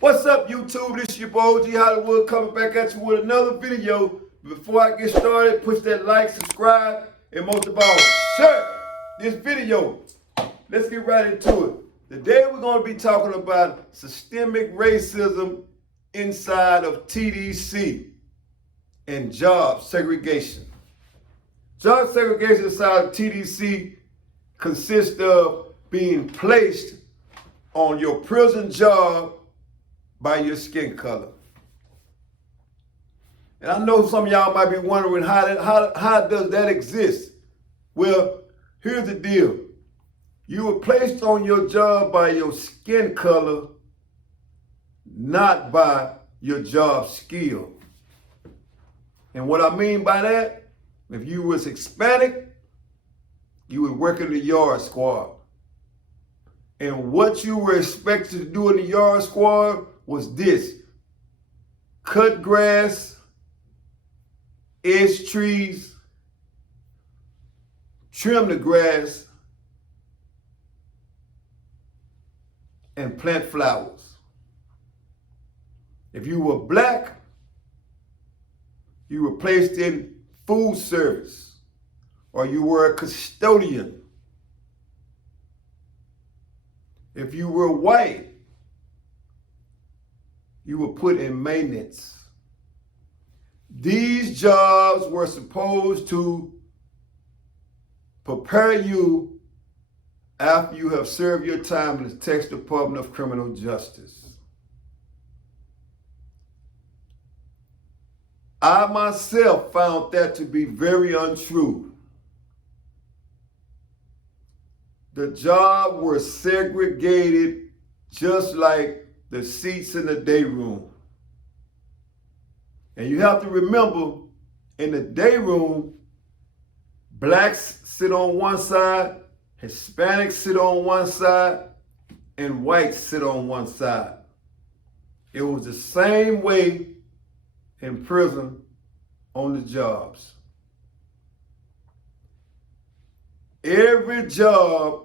What's up, YouTube? This is your boy OG Hollywood coming back at you with another video. Before I get started, push that like, subscribe, and most of all, share this video. Let's get right into it. Today we're going to be talking about systemic racism inside of TDC and job segregation. Job segregation inside of TDC consists of being placed on your prison job by your skin color. And I know some of y'all might be wondering how does that exist? Well, here's the deal. You were placed on your job by your skin color, not by your job skill. And what I mean by that, if you was Hispanic, you would work in the yard squad. And what you were expected to do in the yard squad was this: cut grass, edge trees, trim the grass, and plant flowers. If you were black, you were placed in food service, or you were a custodian. If you were white, you were put in maintenance. These jobs were supposed to prepare you after you have served your time in the Texas Department of Criminal Justice. I myself found that to be very untrue. The jobs were segregated just like the seats in the day room. And you have to remember, in the day room, blacks sit on one side, Hispanics sit on one side, and whites sit on one side. It was the same way in prison on the jobs. Every job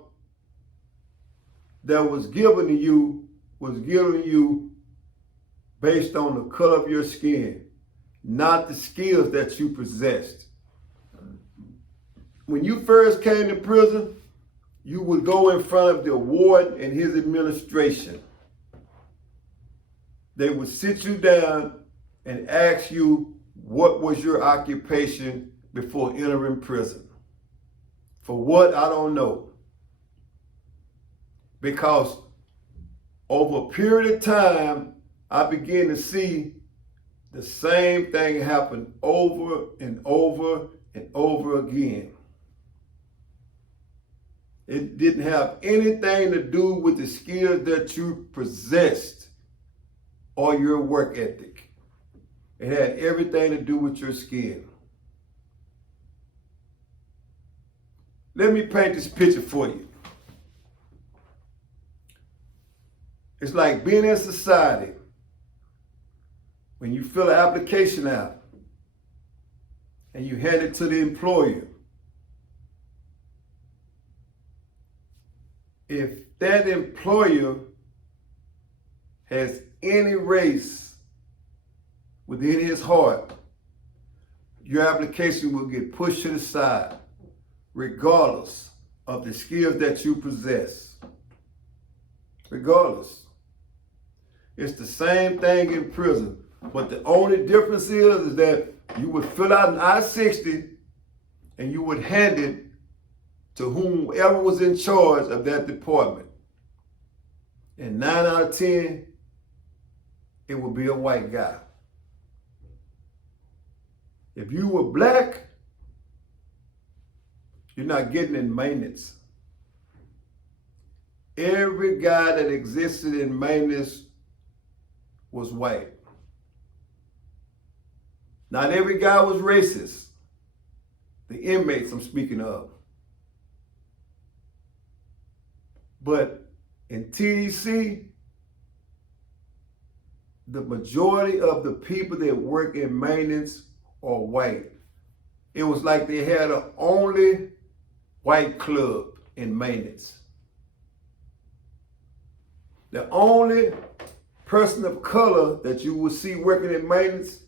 that was given to you was given to you based on the color of your skin, not the skills that you possessed. When you first came to prison, you would go in front of the warden and his administration. They would sit you down and ask you what was your occupation before entering prison. For what, I don't know. Because over a period of time, I began to see the same thing happen over and over and over again. It didn't have anything to do with the skills that you possessed or your work ethic. It had everything to do with your skin. Let me paint this picture for you. It's like being in society. When you fill an application out and you hand it to the employer, if that employer has any race within his heart, your application will get pushed to the side, regardless of the skills that you possess. Regardless. It's the same thing in prison. But the only difference is that you would fill out an I-60 and you would hand it to whomever was in charge of that department. And 9 out of 10, it would be a white guy. If you were black, you're not getting in maintenance. Every guy that existed in maintenance was white. Not every guy was racist. The inmates I'm speaking of. But in TDC, the majority of the people that work in maintenance are white. It was like they had an only white club in maintenance. The only person of color that you will see working in maintenance,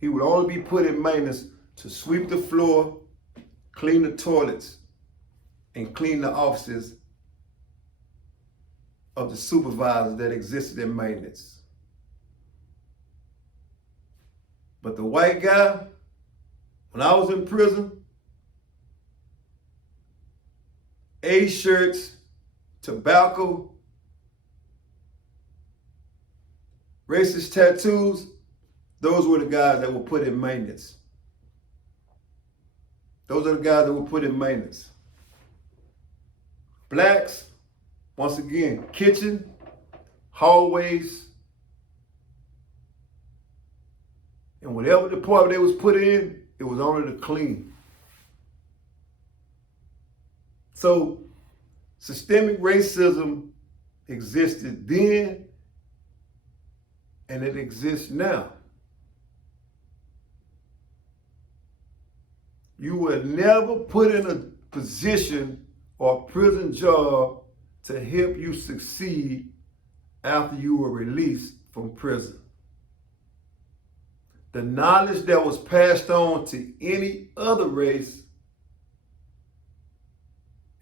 he would only be put in maintenance to sweep the floor, clean the toilets, and clean the offices of the supervisors that existed in maintenance. But the white guy, when I was in prison, A-shirts, tobacco, racist tattoos, those were the guys that were put in maintenance. Those are the guys that were put in maintenance. Blacks, once again, kitchen, hallways, and whatever department they was put in, it was only to clean. So systemic racism existed then, and it exists now. You were never put in a position or a prison job to help you succeed after you were released from prison. The knowledge that was passed on to any other race,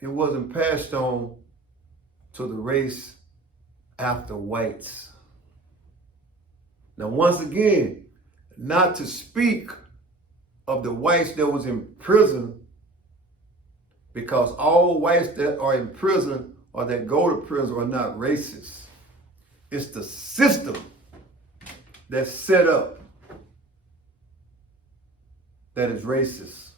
it wasn't passed on to the race after whites. Now, once again, not to speak of the whites that was in prison, because all whites that are in prison or that go to prison are not racist. It's the system that's set up that is racist.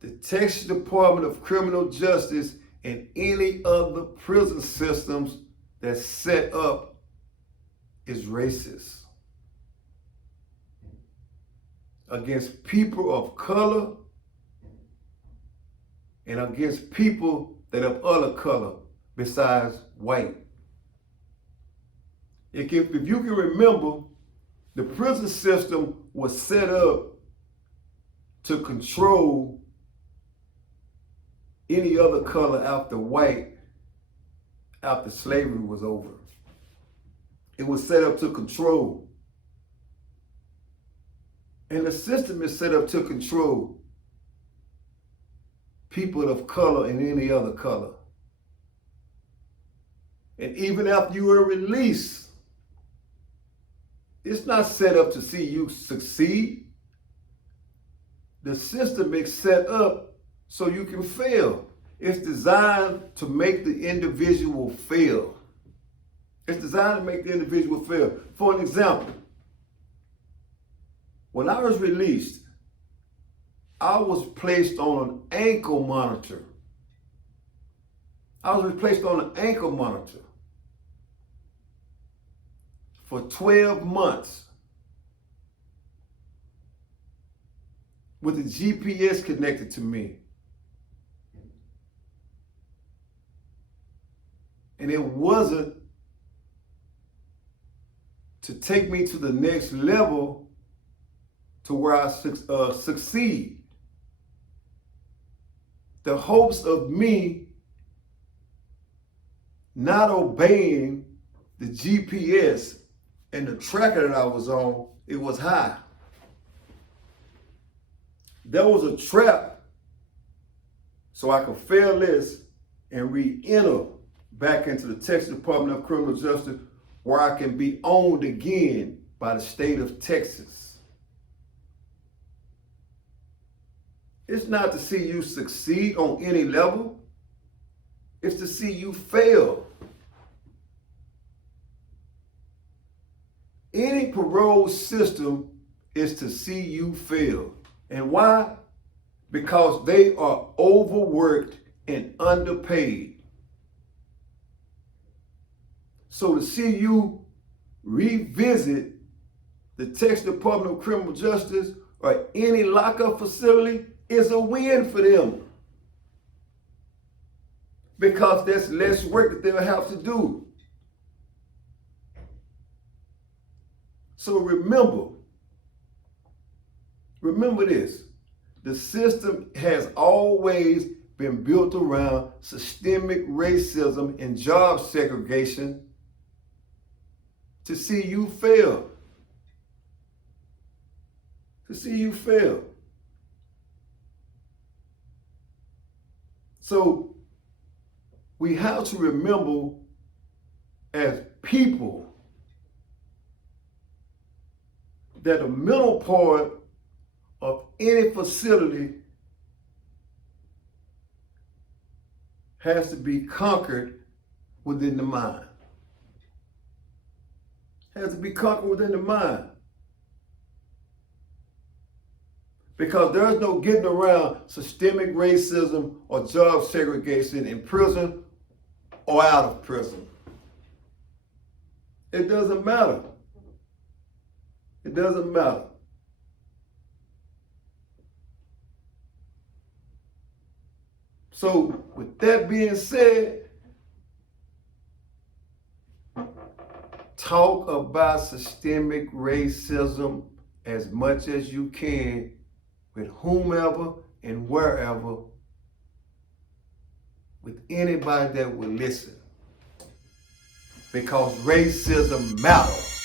The Texas Department of Criminal Justice and any other prison systems that's set up is racist against people of color and against people that of other color besides white. If you can remember, the prison system was set up to control any other color after white, after slavery was over. It was set up to control. And the system is set up to control people of color and any other color. And even after you were released, it's not set up to see you succeed. The system is set up so you can fail. It's designed to make the individual fail. It's designed to make the individual fail. For an example, when I was released, I was placed on an ankle monitor. I was placed on an ankle monitor for 12 months with a GPS connected to me. And it wasn't to take me to the next level to where I succeed. The hopes of me not obeying the GPS and the tracker that I was on, it was high. That was a trap so I could fail this and re-enter back into the Texas Department of Criminal Justice, where I can be owned again by the state of Texas. It's not to see you succeed on any level. It's to see you fail. Any parole system is to see you fail. And why? Because they are overworked and underpaid. So to see you revisit the Texas Department of Criminal Justice or any lockup facility is a win for them. Because there's less work that they'll have to do. So remember this. The system has always been built around systemic racism and job segregation to see you fail. To see you fail. So we have to remember as people that the mental part of any facility has to be conquered within the mind. Has to be conquered within the mind. Because there's no getting around systemic racism or job segregation in prison or out of prison. It doesn't matter. It doesn't matter. So with that being said, talk about systemic racism as much as you can with whomever and wherever, with anybody that will listen. Because racism matters.